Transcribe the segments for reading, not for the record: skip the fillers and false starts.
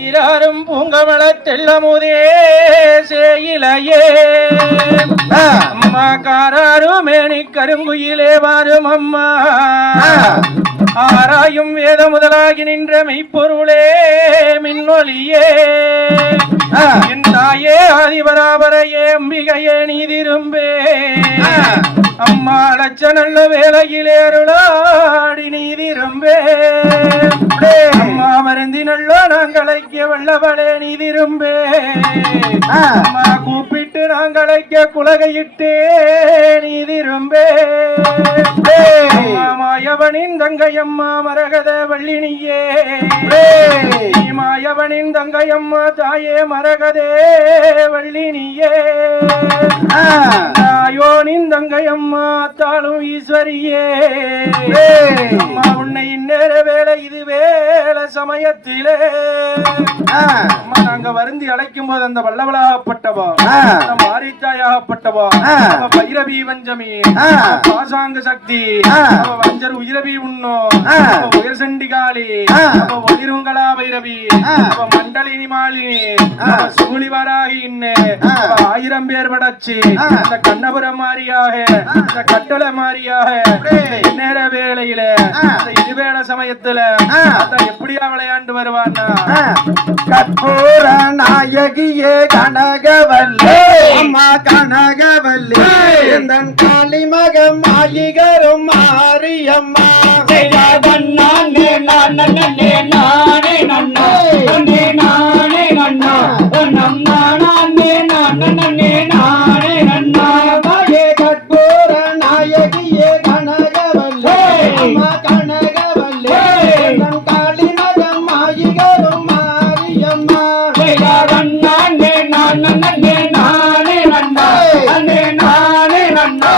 ஈராரும் பூங்கமல தெல்லமுதே சேயிலையே அம்மா காராரு மேனி கருங்குயிலே வாரும் அம்மா ஆராயும் வேத முதலாகி நின்ற மெய்ப்பொருளே மின்னொலியே என் தாயே ஆதிபராபரையே அம்பிகையே நீ திரும்பே அம்மா லட்ச நல்ல வேலையிலே அருளாடி நீ திரும்பே அம்மா மருந்தி நல்ல நாங்களைக்க வல்லவளே நீ திரும்பே அம்மா கூப்பிட்டு நாங்களைக்க குலகையிட்டே நீ திரும்பே மாயவனின் தங்கையம்மா மரகத வள்ளினியே மாயவனின் தங்கையம்மா தாயே மரகதே வள்ளினியே தாயோனின் தங்கையம்மா தாளும் ஈஸ்வரியே அம்மா உன்னை இந்நேர வேலை இது வேலை சமயத்திலே அம்மா நாங்க வருந்தி அழைக்கும் போது அந்த வல்லவளாகப்பட்டவா மாரித்தாயாகப்பட்டவா பைரவி வஞ்சமி பாசாங்க சக்தி வஞ்சர் உயிரவி உண்ணோ உயர் சண்டிகாளி ஒளிருங்களா வைரவி மண்டலினி மாலினி சூழிவராகி ஆயிரம் பேர் படைச்சு அந்த கண்ணபுரம் மாறியாக இந்த கட்டளை மாறியாக நேர வேளையில இருவேள சமயத்துல எப்படியா விளையாண்டு வருவான்னா கற்பூர நாயகியே கனகவல்லே அம்மா கனகவல்லே இந்த காளிமகம் மாயிகரும் மாரியம்மா நானே நானே நானே நானே நானே நன்னா நம் நானே நானே நானே நன்னா கற்பூர நாயகியே கனகவல்லே அம்மா கனகவல்லே காளிமகம் மாயிகரும் மாரியம்மா நானே நானே நானே நன்னா நானே நன்னா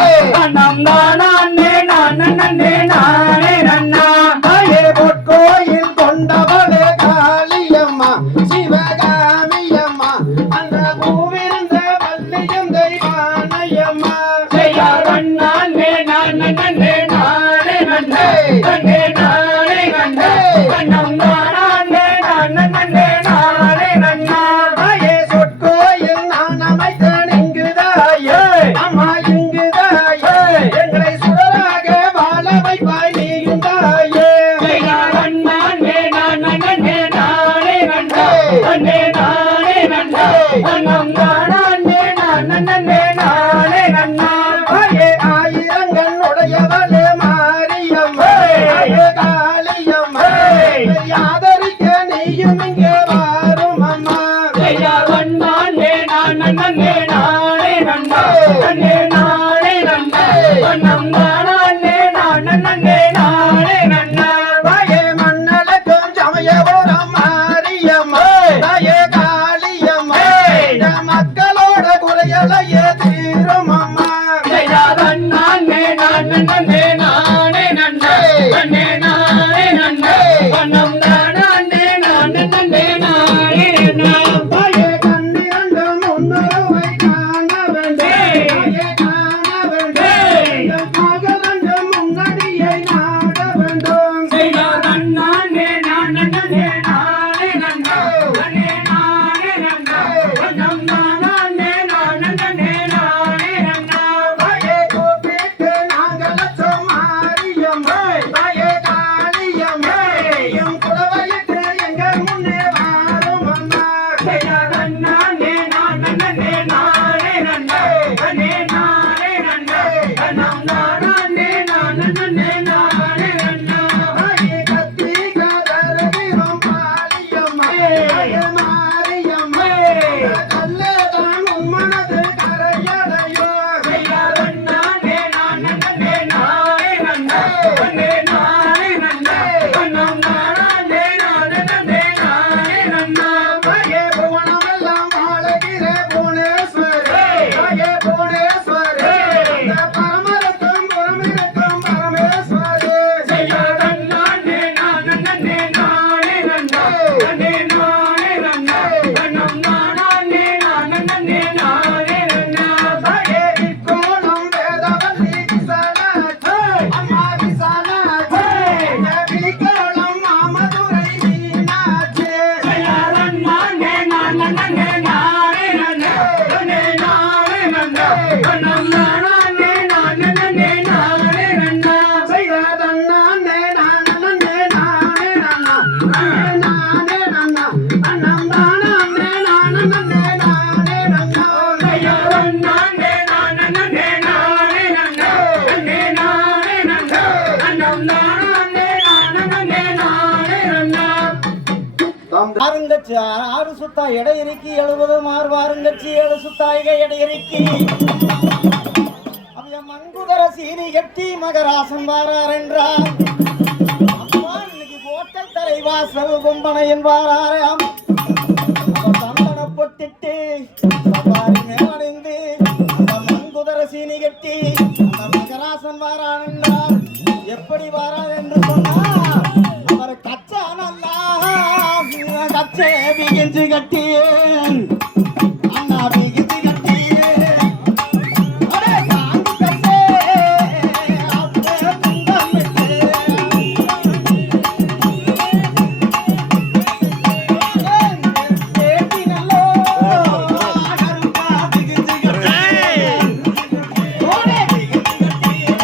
நம் நானே நானே நானே நன்னா கோயில் கொண்டவளே காளியம்மா சிவகாமியம்மா அந்த பூவிருந்த வள்ளியும் தெய்வானையம்மா நானே நானே நானே நன்னே நானே நன்னே நம் நானே நானே நானே நன்னா சொற்கோயில் நான் அமைத்தேன் இங்குதாயே அம்மா இங்குதாயே எங்களை சுடராக வாழ வைப்பாய் நீயும் தாயே நானே நானே நானே நன்னே நானே நன்னே நம் நானே நானே நானே நன்னா ஆயிரங்கள் உடையவளே மாரியம்மா காளியம்மா ஆதரிக்க நீயும் இங்கே வாரும் அம்மா நானே நானே நானே நன்னே நானே நன்னே நம் நானே நானே நானே நன்னா மன்னலக்கும் சமயபுரம் மாரியம்மா காளியம்மா வாருங்கச்சி 6 சுத்தா எடை இறக்கி 70 மாறு வாருங்கச்சி 7 சுத்தாய்க எடை இறக்கி அவைய மண்குதர சீனி கட்டி மகராசன் வாரார் என்றார். அப்பா இன்னைக்கு கோட்டை தலைவாசல் கொம்பனை என்பாராம். தந்தன பொட்டிட்டு சவாரி மேலடைந்து அந்த மண்குதர சீனி கட்டி அந்த மகராசன் வாரான் என்றார். எப்படி வாரார் என்று சொன்னார் அவர் கச்சானல்லா கச்சே பிகிஞ்சு கட்டியேன் அண்ணா பிகிஞ்சு கட்டியேன் அடே காங்கு கச்சே அப்பே துண்டம் ஏத்தி நல்லோ கருப்பா பிகிஞ்சு கட்டியேன் ஓடே பிகிஞ்சு கட்டியேன்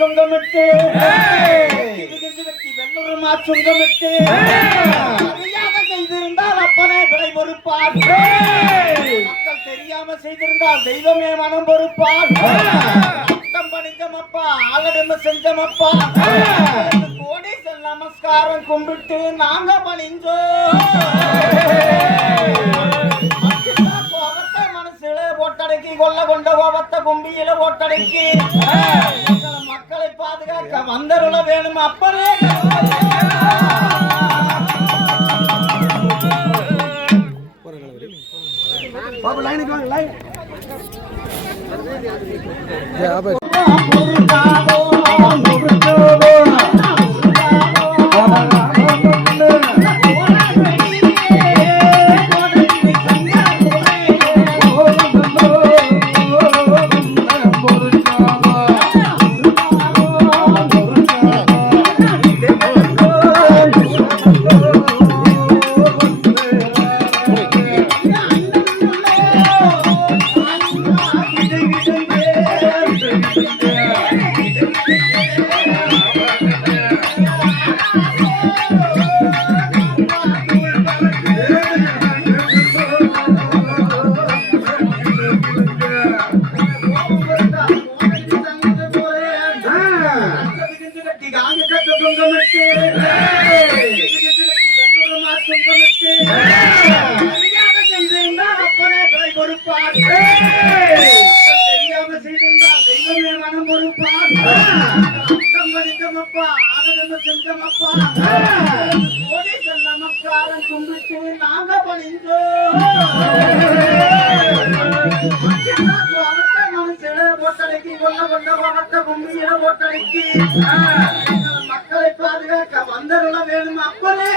சொந்தமிட்டு வெள்ளூர் சொந்தமிட்டு அறியாம செய்திருந்தால் அப்பனே விலை பொறுப்பார். மக்கள் தெரியாம செய்திருந்தால் தெய்வமே மனம் பொறுப்பார். அர்த்தம் பண்ணிக்கமப்பா ஆகடம செஞ்சமப்பா கோடி நமஸ்காரம் கும்பிட்டு நாங்க பணிஞ்சோம். மனசுல ஓட்டடக்கி கொள்ள கொண்ட கோபத்தை கும்பியில ஓட்டடக்கி மக்களை பாதுகாக்க வந்தருள வேணும் அப்பனே. லைனுக்கு வாங்க லைன் கோடீஸ்வரன் நமஸ்காரம் கும்பிட்டு நாங்க பணிந்தோம். மனசுல ஓட்டடைக்கு கொல்ல கொண்ட கோபத்தை கும்பியில ஓட்டடைக்கு மக்களை பாதுகாக்க வந்தருள வேணும் அப்பனே.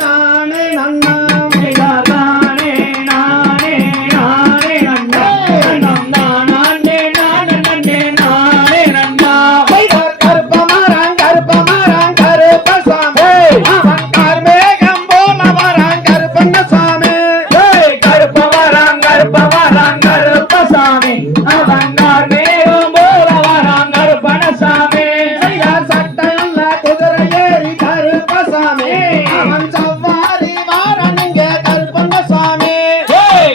நானே நன்னா நானே நானே நானே நன்னா நானே நானே நானே நன்னா கருப்பமாறான் கருப்பமாறான் கருப்பசாமி அவன் கார்மேகம் போல வரான் கருப்பண்ணசாமி. கருப்பவராங் கருப்பவராங் கருப்பசாமி அவன் மேகம் போல வராங் கருப்பணசாமி. சட்டையுள்ள குதிரை ஏறி கருப்பசாமி அவன் சவாரி வாரனுங்க கருப்பண்ணசாமி.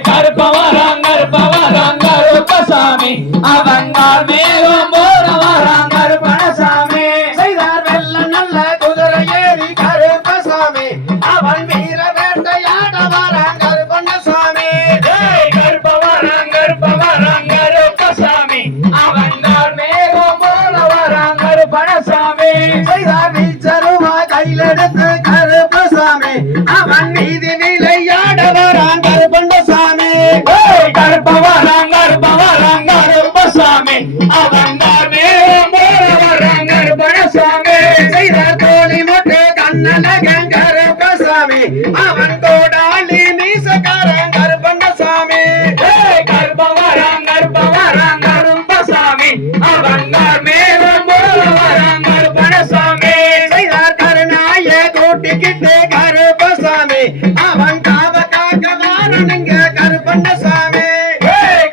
கருப்பவராங் கருப்பவராங் கருப்பசாமி அவன் மேகம் போல வராங் கருப்பணசாமி. செய்தார் வெள்ள நல்ல குதிரை ஏறி கருப்பசாமி அவன் வீர வேட்டையாட வரான் கருப்பண்ணசாமி. கருப்பவராங் கருப்பவராங் கருப்பசாமி அவன் மேகம் போல வராங் கருப்பணசாமி. செய்தார் வீச்சருவா கையிலெடுத்து கருப்பசாமி அவன் மீதி விளையாட வரான் கருப்பண்ணசாமி. கருப்பவராங் கருப்பவராங் கருப்பசாமி அவன் மேகம் போல வராங் கருப்பணசாமி. செய்தார் தோழி மொட்டு கண்ணழகன் கருப்பசாமி அவன் கோடாலி மீசக்காரன் கருப்பண்ணசாமி. கருப்பவராங் கருப்பவராங் கருப்பசாமி அவன் மேகம் போல வராங் கருப்பணசாமி. செய்தார் கருணாய கூட்டிக்கிட்டு கருப்பசாமி அவன் காவ காக்க வாரனுங்க கருப்பண்ணசாமி.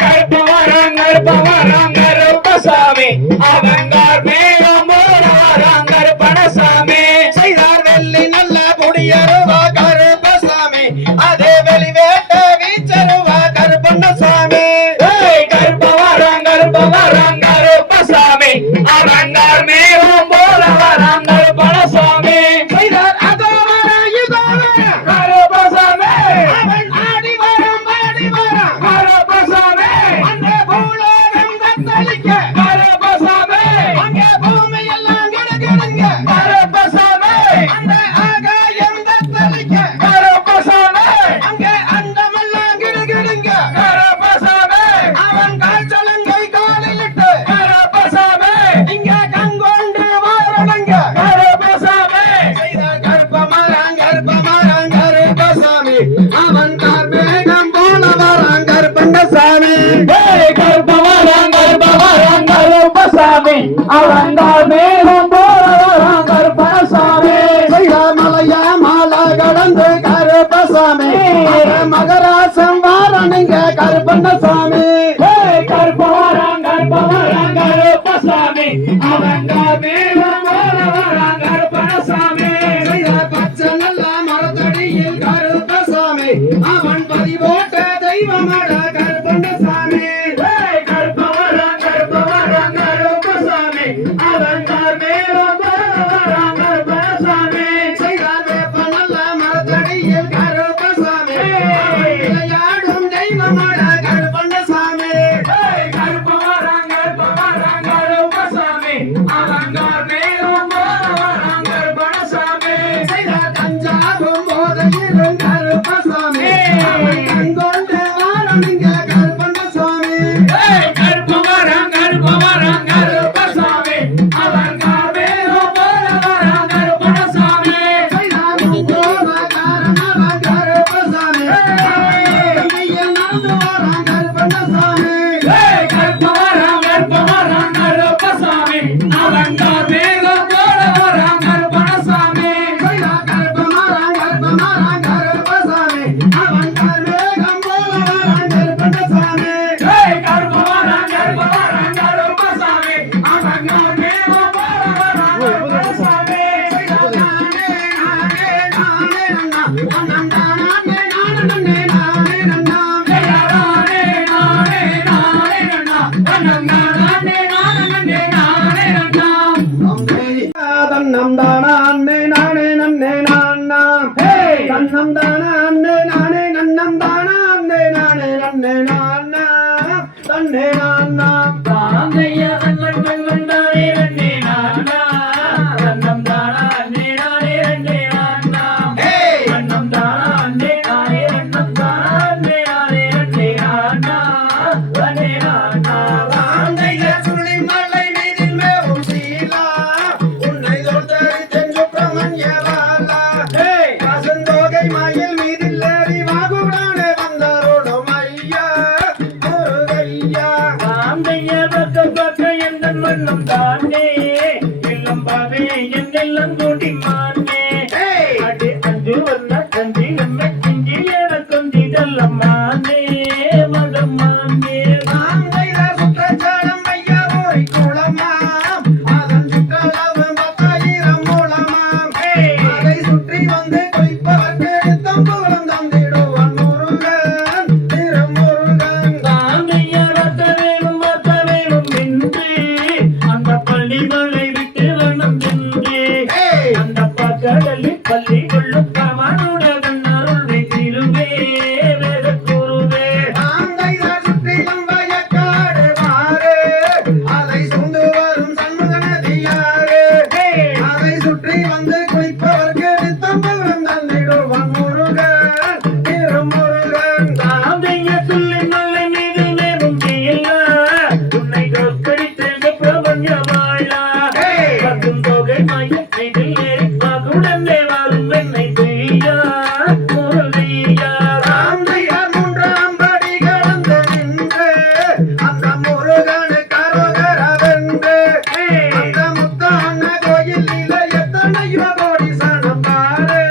கருப்பவராங் கருப்பவராங் கருப்பசாமி அவன் மேகம் போல வராங் கருப்பணசாமி. செய்தார் வெள்ளி நல்ல புடியருவா கருப்பசாமி அதே வெளிவேட்ட வீச்சருவா கருப்பண்ணசாமி. கருப்பவராங் கருப்பவராங் கருப்பசாமி அவன் மேகம் போல வராங் கருப்பணசாமி. செய்தார் அதோ வர இதோ வர கருப்பசாமி அவன் ஆடி வரம் பாடி வரம் கருப்பசாமி அந்த பூலோகம் தத்தளிக்க கருப்பசாமி அங்கே பூமி எல்லாம் கிடக்கிடுங்க கருப்பசாமி அந்த ஆகாயம் தத்தளிக்க கருப்பசாமி அங்கே அண்டமெல்லாம் கிடக்கிடுங்க கருப்பசாமி அவன் கால் சலங்கை காலிலிட்டு கருப்பசாமி இங்க கங்கொண்டு வாரணங்க கருப்பசாமி செய்தார் கருப்பமாறான் கருப்பமாறான் கருப்பசாமி அவன் கார்மேகம் போல வரான் கருப்பண்ணசாமி. கருப்பவராங் கருப்பவராங் கருப்பசாமி அவன் மேகம் போல வராங் கருப்பணசாமி. செய்தார் மலையா மாலை கடந்து கருப்பசாமி மகராசம் வாரனுங்க கருப்பண்ணசாமி. கருப்பவராங் கருப்பவராங் கருப்பசாமி அவன் மேகம் போல வராங் கருப்பணசாமி. செய்தார் பச்சை நல்ல மரத்தடியில் கருப்பசாமி அவன் பதிவோட்ட தெய்வமட கருப்பண்ணசாமி. கருப்பவராங் கருப்பவராங் கருப்பசாமி அவன் மேகம் போல வராங் கருப்பணசாமி. செய்தார் வேப்ப நல்ல மரத்தடியில் கருப்பசாமி அவன் விளையாடும் தெய்வமட கருப்பண்ணசாமி. கருப்பவராங் கருப்பவராங் கருப்பசாமி அவன் மேகம் போல வராங் மானே இளம்பாவே என் இளங்கொடி மானே அடி அஞ்சு வந்த கஞ்சி நம்ம கிஞ்சி என கொஞ்சிடல்ல மானே மடமானே சுற்றச்சாலம் ஐயா ஓய் குளமாம் அதன் சுற்றளவு 10,000 மூலமாம் அதை சுற்றி வந்து குளிப்பவர்க்கு தம்புலம் தந்திடுவான் முருகன் திருமுருகன் சாமியரத்த வேணும் என்று அந்த பள்ளிகளை விட்டு வனம் என்று அந்த பகடலில் பள்ளி கொள்ளும் கமனுடன் அருளை திருவே வேத குருவே சுற்றிலும் வயக்காடு மாறு அதை சுண்டு வரும் சண்முகநதியாறு அதை சுற்றி வந்து குளிப்பவர்க்கு தம்புலம் தந்திடுவான் முருகன் திருமுருகன் சாமிய சொல்லி மலை மீது மேலும் உன்னை தோற்கடித்து பிரபஞ்ச வாழா பசும் தொகை மையம் இதில் ஏறி பகுடனே வரும் என்னை பெய்யா முருகையா ராந்தையார் 3ஆம் படி கடந்து நின்று அந்த முருகனு கரோகரவென்று அந்த முத்தான கோயிலில எத்தனையோ கோடி சனம் பாரு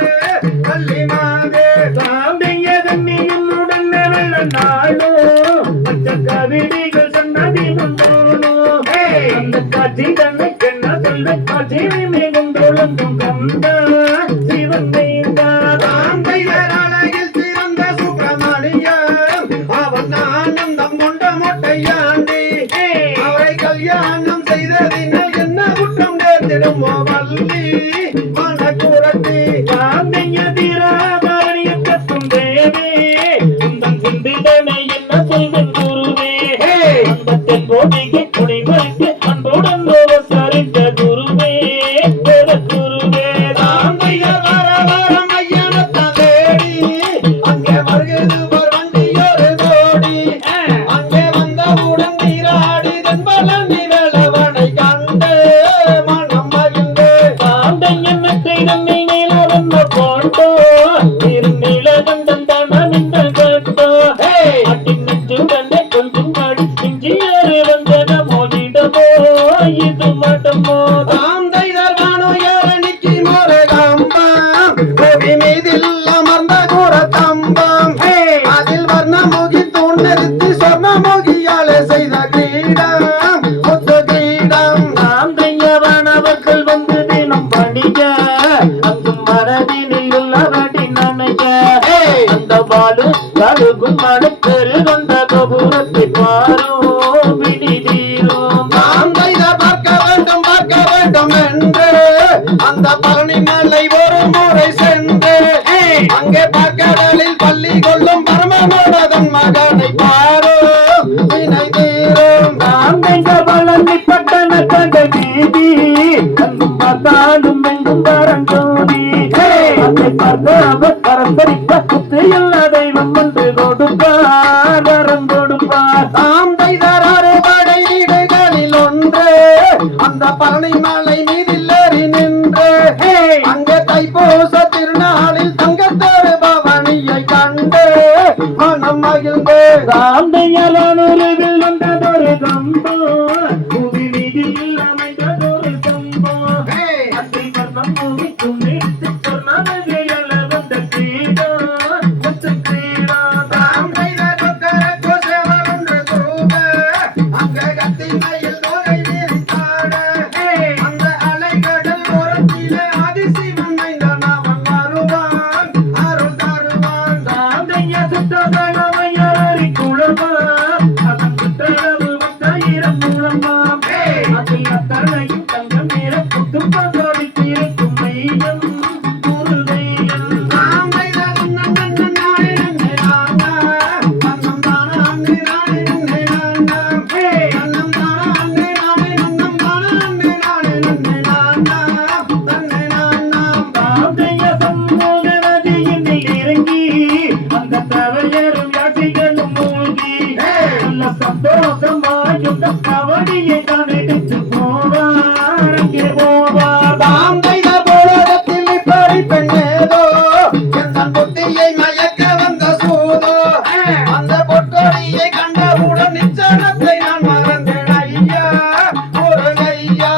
வள்ளிமாதே சாமிய தண்ணியுடன் வெள்ள நாளோ பச்சை கவிதைகள் சொன்னதி முன்னோனோ அந்த காட்சி தன்னை கண்ண சொல்ல காட்சி மிகும் தொழுந்தும் கந்த சிவன் வேண்டா ராந்தையர் அழகில் சிறந்த சுப்பிரமணியன் அவன் ஆனந்தம் கொண்ட மொட்டையாண்டி அவரை கல்யாணம் செய்ததினால் என்ன குற்றம் நேர்ந்திடுமோ வள்ளி மனக்குரத்தி சாமிய தீராபரணிய கத்தும் தேவே உந்தன் சிந்திதனை என்ன சொல்வன் குருவே அந்த தென்போதிகை குடி வைத்து அன்புடன் சரித்த குருவே வேத குருவே ராந்தையர் வர வர மையனத்தை தேடி அங்கே வருகிறது ஒரு வண்டியொரு கோடி அங்கே வந்தவுடன் நீராடி தென்பலனி வேளவனை கண்டு மனம் மகிழ்ந்து சாந்தன் எண்ணத்தை நம்மை மேலவந்த போட்டோ திருநீலகண்டன் தனமிந்த கேட்டோ அட்டின் நெஞ்சுடனே கொஞ்சம் பாடி இஞ்சியாறு வந்தன மோதிடமோ இது மடமோ ராந்தையர் வானுயரணிக்கு மோரகம்பம் கோவி மீதில் அமர்ந்த கூரத்தம்பம் அதில் வர்ணமுகி தூண் நிறுத்தி சொர்ணமுகியாலே செய்த கிரீடம் முத்து கிரீடம் சாந்தையவானவர்கள் வந்து தினம் பணிய அங்கும் மனதினில் உள்ளபடி நனைய அந்த பாலு கழுகும் மனுக்கரு கொண்ட கோபுரத்தை பாரும் விடி தீரும் ராந்தையர் பார்க்க வேண்டும் என்று அந்த பழனி மலை ஒரு முறை சென்று அங்கே பார்க்கடலில் பள்ளி கொள்ளும் பரமனோடதன் மகனை பாரு வினை தீரும் பழனி பட்டண கண்ட நீதி அங்கும் பார்த்தாலும் எங்கும் பரஞ்சோதி அதை பார்க்க அவர் பரம்பரிக்க குத்தையுள்ள தெய்வம் வந்து கொடுப்பார் வரம் கொடுப்பார் ராந்தையர் அறுபடை வீடுகளில் ஒன்று அந்த பழனி மலை மீதில் ஏறி நின்று அங்கே தைப்பூச திருநாளில் தங்கத்தேரு பவனியை கண்டு மனம் மகிழ்ந்து சாந்தையலானொருவில் வந்ததொரு கம்போ புவி மீதில் அமைந்ததொரு கம்போ அத்தை வர்ணம் மூவிக்கும் நிறுத்தி சொன்னதையல வந்த கிரீடா முத்து கிரீடா ராந்தையர் கொக்கரக்கோ சேவல் ஒன்று கூவ அங்கே கத்திமையில் தோகை விரித்தாட அந்த அலைக்கடல் ஓரத்திலே ஆதிசிவன் மைந்தன் அவன் வருவான் அருள் தருவான் சாந்தைய சுத்தகவையறி குளமா அதன் சுற்றளவு 10,000 மூலமாம் அதில் அத்தனையும் தங்கம் நிற புத்து பகோடி தீர்க்கும் மையம் முருகையம் ராந்தையர் நன்னன் நானே நன்னே நானா அன்னம் தானா அன்னே நானே நன்னே நானா அன்னம் தானா அன்னே நானே நன்னம் தானா அன்னே நானே நன்னே நானா தன்னே நானா சாந்தைய சமூக நதியில் இறங்கி அந்த தவையரும் யாசிகளும் மூழ்கி நல்ல சந்தோஷமாயுள்ள கவடியை தான் எடுத்து போவார் அங்கே போவார் ராந்தையர் போலகத்தில் இப்படி பெண்ணேதோ எந்தன் புத்தியை மயக்க வந்த சூதோ அந்த பொற்கொடியை கண்டவுடன் நிச்சனத்தை நான் மறந்தேன் ஐயா முருகையா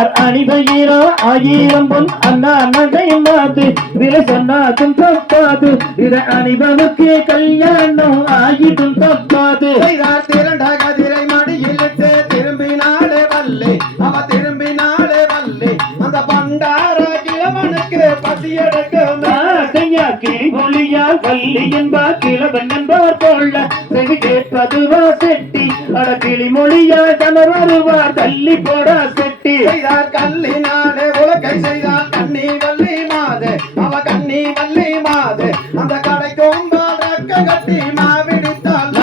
செய்தார் அணிபயிரோ 1000 பொன் அண்ணா நகை மாது விலை சொன்னாதும் தப்பாது இதை அணிபவனுக்கு கல்யாணம் ஆகிடும் தப்பாது செய்தார் திரண்ட கதிரை மடியிலிட்டு திரும்பினாலே வல்லே அவ திரும்பினாலே வல்லே அந்த பண்டார கிழவனுக்கு பசியடக்கும் கையா கிளிமொழியா வள்ளி என்பார் கிழவன் என்பார் போல செவி கேட்பதுவா செட்டி அட கிளிமொழியா தனர் வருவார் தள்ளி போடா செட்டி செய்தார் கல்லினாலே உலகை செய்தார் கண்ணி வள்ளி மாதே அவ கண்ணி வள்ளி மாதே அந்த கடை கொம்பால் ரக்க கட்டி மாவிடித்தாள்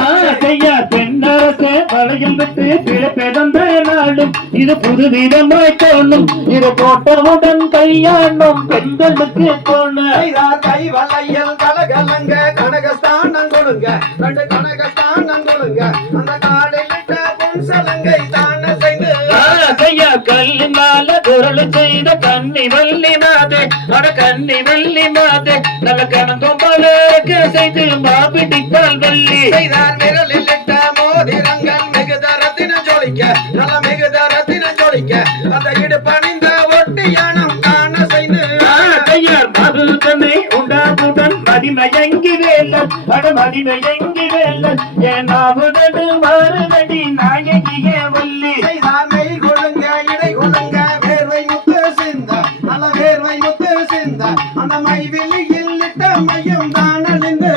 கையா பெண்ணரசே வளையம் விட்டு பிறந்த நாளும் இது புது விதமாய் தோணும் இது போட்டவுடன் கல்யாணம் பெண்களுக்கு போன செய்தார் கை வளையல் கலகலங்க கனகஸ்தானம் கொடுங்க 2 கனகஸ்தானம் கொடுங்க அந்த காலில் இட்ட புன்சலங்கை தான செய்து கையா கல்லினால குரல் செய்த கண்ணி வள்ளி மாதே அட கண்ணி வள்ளி மாதே நல்ல கணக்கம் பலருக்கு செய்து மாப்பிடித்தால் வள்ளி செய்தார் விரலில் இட்ட மோதிரங்கள் மிகுதரத்தின ஜொலிக்க நல்ல மிகுதரத்தின ஜொலிக்க அந்த இடுப்பணிந்த ஒட்டியானம் தான செய்து கையார் மது தன்னை உண்டாவுடன் மதிமயங்கி வேலன் அட மதிமயங்கி வேலன் ஏனாவுடன் மாறுதடி நாயகிய வள்ளி செய்தார் மெய் கொள்ளுங்க இடை கொள்ளுங்க வேர்வை முத்து சிந்த நல்ல வேர்வை முத்து சிந்த அந்த மை வெளியில் இட்ட மையம் தானழிந்து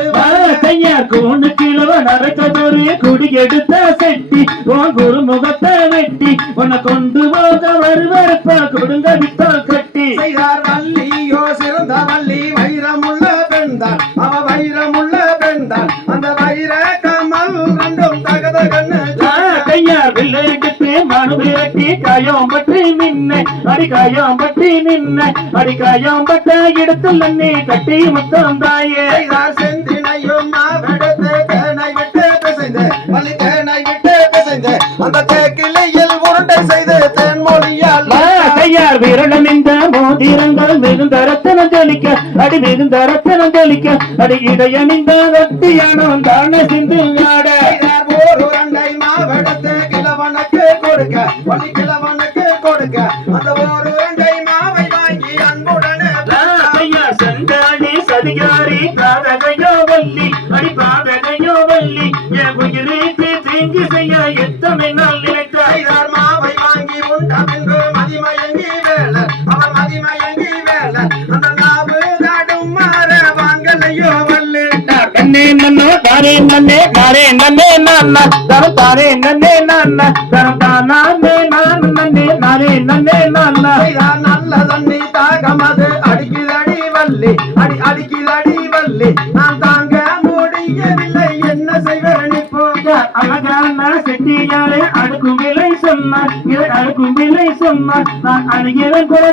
கையார் கோணு கிழவன் அரைக்கதொரு குடி எடுத்த செட்டி உன் குருமுகத்தை வெட்டி உன்னை கொண்டு போக வருவரப்ப கொடுங்க வித்தால் கட்டி செய்தார் வள்ளியோ சிறந்த வள்ளி வைரமுள்ள பெண்தான் அவ வைரமுள்ள பெண்தான் அந்த வைர கமல் ரெண்டும் தகத கண்ணு கையார் வில்லைக்கு மனு விரட்டி காயம் பற்றி நின்ன அடிக்காயம் பற்றி நின்ன அடிக்காயம் பட்ட இடத்துல நீ கட்டி முத்தம் தாயே செய்தார் செந்தினையும் மாவெடுத்து தேனை விட்டு பிசைந்து வள்ளி தேனை விட்டு பிசைந்து அந்த தேக்கிலையில் உருண்டை செய்து தேன்மொழியால் கையார் விரலம் இந்த மோதிரங்கள் மிகுந்த ரத்தனம் ஜொலிக்க அடி மிகுந்த ரத்தனம் ஜொலிக்க அடி இடையணிந்த வட்டியானம் தானே சிந்து நாட செய்தார் ஒரு உருண்டை மாவெடுத்து கிழவனுக்கு கொடுக்க வள்ளி கிழவனுக்கு கொடுக்க அந்த ஒரு உருண்டை மாவை வாங்கி அன்புடனே கையா சண்டாடி சதிகாரி காதகையோ வள்ளி அடி பாதகையோ வள்ளி என் உயிருக்கு தீங்கு செய்ய எத்தனை நாள் நினைத்தாய் செய்தார் மாவை வாங்கி உண்டமென்று மதிமயங்கி வேல அவர் மதிமயங்கி வேல அந்த நாவு தடும் மாற வாங்கலையோ வள்ளி நன்னே நன்னோ தாரே நன்னே தாரே நன்னே நான்னா தரம் தாரே நன்னே நான்னா தரம் தானே நான் நன்னே நாரே நன்னே நான்னா செய்தார் நல்ல தண்ணி தாகமது அடிக்குதடி வள்ளி அடிக்குதடி வள்ளி நான் தாங்க முடியவில்லை என்ன செய்வேன் இப்போ அழகான செட்டியாரே அடுக்கும் விலை சொன்னார் இதை அடுக்கும் விலை சொன்னார் நான் அணுகிறேன் கூட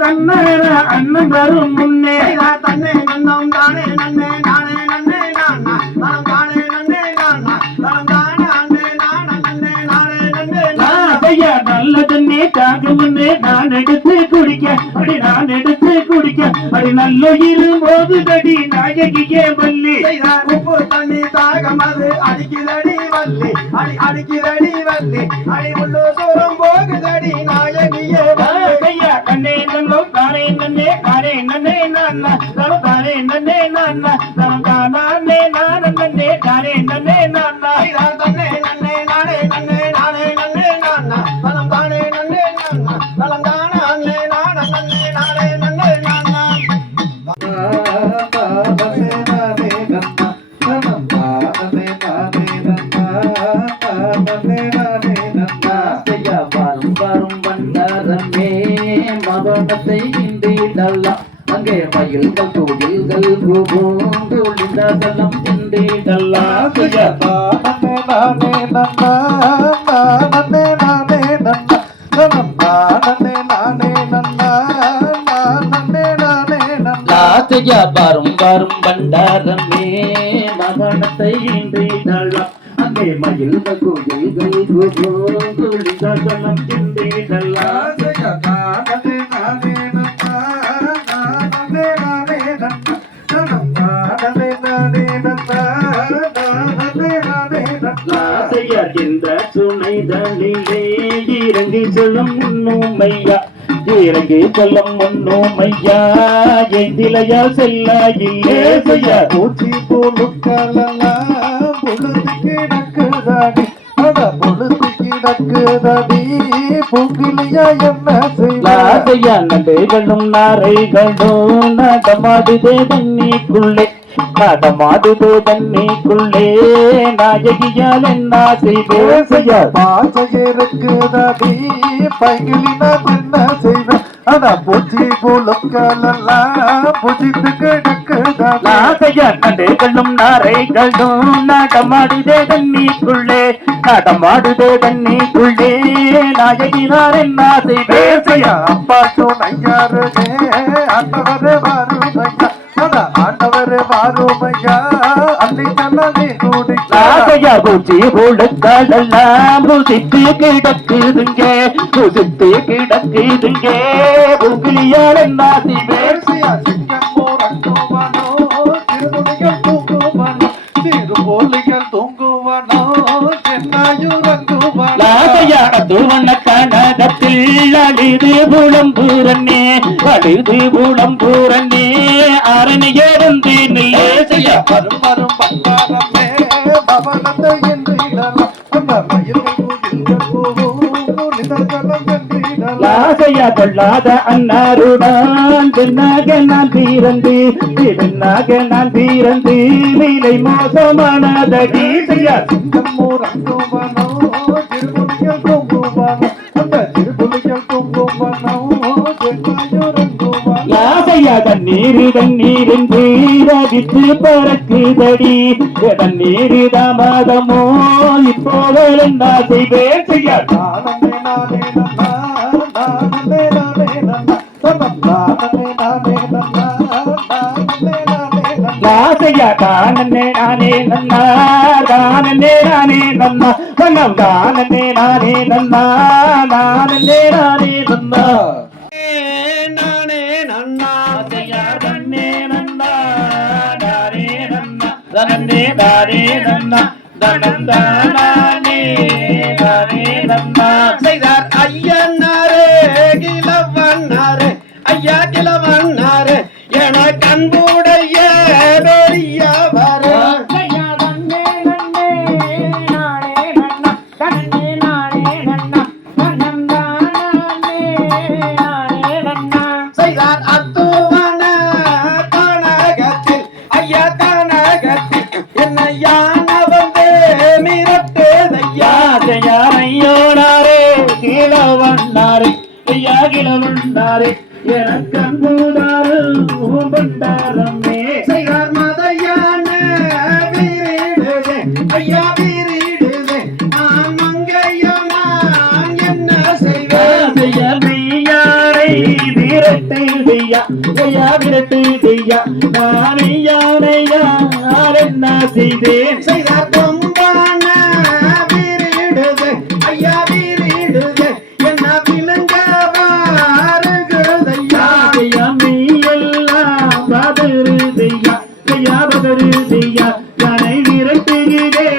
அண்ணன் வரும் முன்னே செய்தார் தன்னை நன்னம் தானே நன்னே நானே நன்னே நானா நான் தானே நன்னே நானா நான் தானே அண்ணே நானா நன்னே நானே நன்னே ஐயா நல்ல தண்ணி தாக்கு முன்னே நான் எடுத்து குடிக்க அடி நான் எடுத்து குடிக்க அடி நல்லுயிர் போதுதடி நாயகியே வள்ளி செய்தார் உப்பு தண்ணி தாகமது அடிக்குதடி வள்ளி அடிக்குதடி வள்ளி உள்ளு சூரம் போகுதடி நாயகியே வள்ளி ஐயா கண்ணே நன்னோ தானே நன்னே தானே நன்னே நான்னா தரம் தானே நன்னே நான்னா தரம் தானே நான் நன்னே தானே நன்னே நான்னா செய்தார் தன்னை நன்னே நானே நன்னே நானே நன்னே நானா தலம் தானே நன்னே நானா தலம் தானே அண்ணே நானா நன்னே நானே நன்னே நானா வரும் வந்தாரமே மவனத்தை இந்திடலாம் அங்கே மயில்கள் கோயில்கள் பூந்தோழிந்தலம் இந்திடலாம் லாத்தையா வரும் வரும் பண்டாரமே மவனத்தை இந்திடலாம் அங்கே மயில்கள் கோயில்கள் பூந்தோழிந்தலம் இந்திடலாம் இந்த துணைதலிலே இறங்கி சொல்லும் உண்மையா இறங்கி சொல்லும் ஒன்னும் ஐயா எந்திலையா செல்ல இல்லே செய்யா பூச்சி புழுக்களெல்லாம் பொழுது கிடக்குதாடி அட பொழுது கிடக்குதாடி பூக்கிலியா என்ன செய்ய செய்யா நடைகளும் நாரைகளும் நடமாடுதே தண்ணிக்குள்ளே நடமாடுதே தண்ணிக்குள்ளே நாயகியால் என்ன செய்வேன் செய்யா பாசை இருக்குதாடி பைகிலினா என்ன செய்வேன் அட பூச்சி புழுக்களெல்லாம் புஜித்து கிடக்குதாடி செய்யா நடைகளும் நாரைகளும் நடமாடுதே தண்ணிக்குள்ளே நடமாடுதே தண்ணிக்குள்ளே நாயகியால் என்ன செய்வேன் செய்யா அப்பா சொன்னையாருனே ஆண்டவர் வாருமையா அட ஆண்டவர் வாருமையா அள்ளி தள்ளி குடிக்கா ஆசையா பூச்சி புழுக்களெல்லாம் புசித்து கிடக்குதுங்க புசித்து கிடக்குதுங்க புகிலியால் என்ன செய்வேன் பேசியா சிங்கம் போரங்குவனோ திருமுடிகள் தூங்குவனோ திருமொழிகள் தூங்குவனோ சென்னாயுறங்குவனோ லாசையான துவன கனகத்தில் அழுது புலம்பூரன்னே அழுது புலம்பூரன்னே அரணி எழுந்து நில்லேசையா வரும் வரும் பண்டாரமே பவனத்தை என்றிடலாம் அந்த மயில்கள் நிதர்கலம் என்றிடலாம் லாசையா கொள்ளாத அன்னாருடன் பெண்ணாக நான் தீரந்து பெண்ணாக நான் தீரந்து விலை மோசமானதடி செய்யா சிங்கம் போரங்குவனோ திருமுடிகள் தூங்குவனோ அந்த திருமுடிகள் தூங்குவனோ சென்னாயுறங்குவனோ லாசையா தண்ணீர் என்று ரவித்து பறக்குதடி தண்ணீர் தாமதமோ இப்போதல் என்ன செய்வேன் செய்யா நானே நானே நன்னா நானே நானே நன்னா சதம் நானே நானே நன்னா நானே நானே நன்னா லாசையா தானே நானே நன்னா தானே நானே நன்னா மனம் தானே நானே நன்னா நானே நானே நன்னா நானே நன்னா லாசையா தன்னே நன்னா தானே நன்னா தன்னே தானே நன்னா தனம் தானே தானே நன்னா செய்தார் ஐயனாரே கிழவனாரே ஐயா கிழவனாரே என கண்புடைய பெரியவரே செய்தார் அத்துவன கனகத்தில் ஐயா கனகத்தில் என்ன யானை வந்து மிரட்டுதையா யாரையோனாரே கீழவண்ணாரே ஐயா கிழவண்ணாரே எனக்கு அன்புதாரு பண்டாரமே செய்தார் மதையான வீரிடுதே ஐயா வீரிடுதே நான் மங்கையனான் என்ன செய்வேன் மெய்யாரை விரட்டு செய்யா ஐயா விரட்டு செய்யா நான் யானையா என்ன செய்தேன் செய்தார் கொம்பான வீரிடுதே ஐயா வீரிடுதே என்ன விலங்க வாருகுதையா ஐயா மெய்யெல்லாம் பதறுதையா ஐயா பதறுதையா யானை விரட்டுகிறே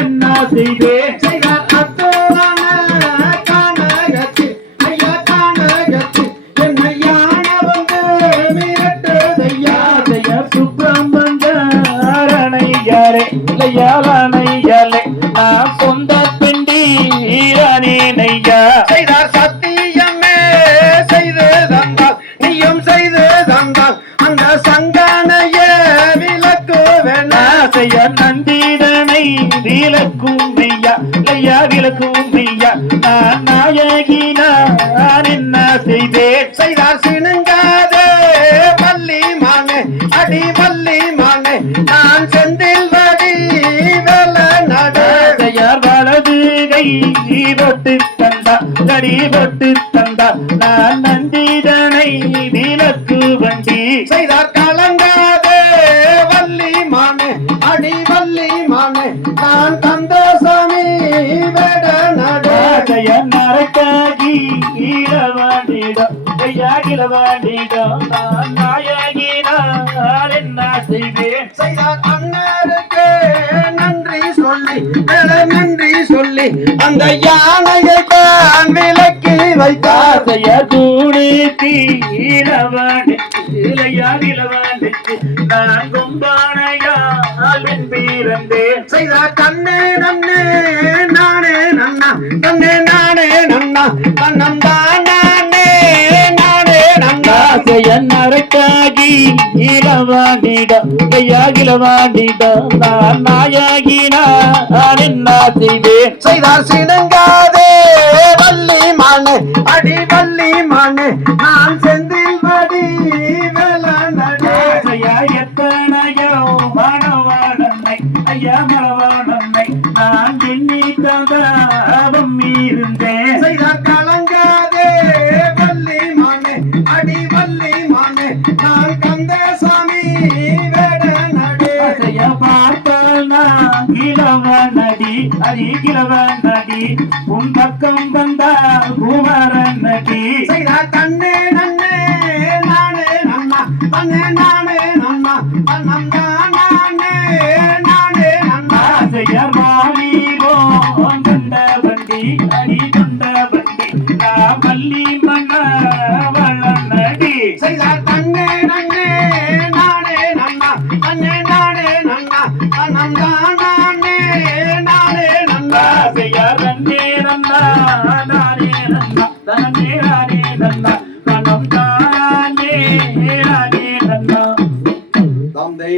என்ன செய்தேன் செய்தார் அத்தோன கானகத்தில் ஐயா கானகத்தில் என்னை யானை வந்து மிரட்டுதையா ஐயா சுப்பிரமணியாரே ஐயாரே நான் சொந்த பெண்டி நையா செய்தார் சத்தியமே செய்து தந்தால் நீயும் செய்து தந்தால் அந்த சங்கானைய விளக்கு வேணா செய்ய நந்திதனை விலக்கும் மெய்யா ஐயா விலக்கும் மெய்யா நான் நாயகி நான் என்ன செய்தேன் செய்தார் சினுங்காதே வள்ளி மானே அடி வள்ளி மானே நான் செந்தில் வடி வெல நடு செய்யார் வலது கை போட்டு தந்தா கடி போட்டு தந்தா நான் நந்திதனை விலக்கு வண்டி செய்தார் கலங்காதே வள்ளி மானே அடி வள்ளி மானே நான் கந்தசாமி வேட நடு செய்ய நரக்காகி ஈழவாண்டிடம் ஐயா கிழவாண்டிடம் நான் நாயகி நான் என்ன செய்வேன் செய்தார் அண்ணருக்கு நன்றி சொல்லி நன்றி சொல்லி அந்த யானையை தான் விலக்கி வைத்தார் செய்ய இளையாதிலவாண்டுக்கு நான் கும்பானையால் பிறந்தேன் செய்தார் தன்னே நன்னே நானே நன்னா தன்னே நானே நன்னா தன்னம் தானே நானே நன்னா ஆசையன் அரட்டாகி இளவாண்டிடம் கையாகிலவாண்டிடம் நான் நாயாகினா என்ன செய்வேன் செய்தார் சினங்காதே வள்ளி மானே அடி வள்ளி மானே நான் செந்தில் வடி வேளாண்டே ஆசையா எத்தனையோ மணவாளனை ஐயா மணவாளனை நான் எண்ணி தந்தாவம் இருந்தேன் செய்தார் கலங்காதே வள்ளி மானே அடி வள்ளி மானே நான் கந்தசாமி வேடனடே ஆசையா பார்த்தால் நான் கிழவனடி அடி கிழவனடி உன் பக்கம் வந்தால் குமரன் நடி செய்தார் தன்னே நன்னே நானே நன்னா தன்னே நானே நன்னா தன்னம் தானே நானே நன்னா ஆசையார் வாலிபோ கண்ட வண்டி அடி கொண்ட வண்டி நான் பள்ளி மன்னவளனடி செய்தார் தன்னே நன்னே நானே நன்னா தன்னே நானே நன்னா தன்னம் தானே நானே நன்னா ஆசையார் நன்னே நன்னா நானே நன்னா தனே நானே நன்னா கணம் தானே நானே நன்னா தந்தை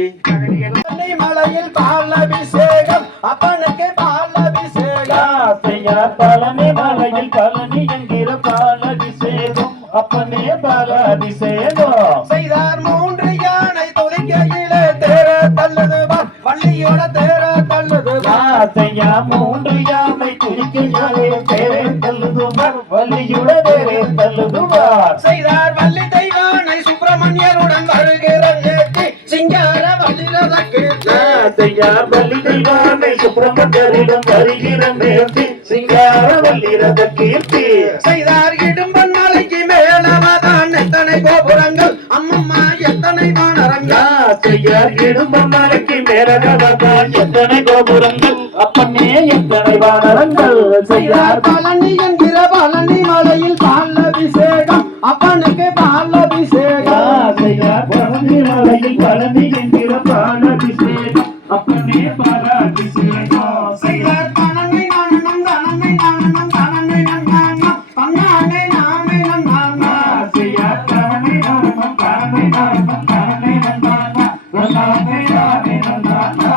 மலையில் பால் அபிஷேகம் அப்பனுக்கு பால் அபிஷேகம் ஆசையார் பழனி மலையில் பழனி என்கிற பாலபிஷேகம் அப்பனே பாலாபிஷேகம் செய்தார் 3 யானை தொழிக்கையிலே தேர தள்ளுதுவா வள்ளியோட தேர தள்ளுதுவா ஆசையா 3 யானை துணிக்கையாலே தேரே தள்ளுதுவார் வள்ளியுட தேரே தள்ளுதுவார் செய்தார் வள்ளி தெய்வானை சுப்பிரமணியருடன் வருகிற நேர்த்தி சிங்கார வள்ளிரத கீர்த்தி ஆசையா வள்ளி தெய்வானை சுப்பிரமணியரிடம் வருகிற நேர்த்தி சிங்கார வள்ளிரத கீர்த்தி செய்தார் இடும்பன் மலைக்கு மேலவதான் எத்தனை கோபுரங்கள் அம்மம்மா எத்தனை வானரங்கள் ஆசையார் இடும்பமலைக்கு மேலகவதான் எத்தனை கோபுரங்கள் அப்பனே எத்தனை வானரங்கள் செய்தார் பழனி என்கிற பழனி மலையில் பால் அபிஷேகம் அப்பனுக்கு பால் அபிஷேகம் ஆசையார் பழனி மலையில் பழனி என்கிற பாலாபிஷேகம் அப்பனே பாலாபிஷேகம் செய்தார் தனனை நானனம் தனனை நானனம் தனனை நன்னானம் தன்னானே நானே நன்னானா ஆசையார் பழனி நாமம் பழனி நாமம் பழனி நன்னானா நன்னானே நானே நன்னானா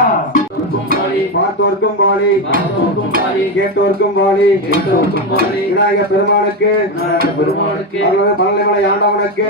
பார்த்தோர்க்கும் வாழி கேட்டோர்க்கும் வாழி விநாயக பெருமானுக்கு பழனிமலை ஆண்டவனுக்கு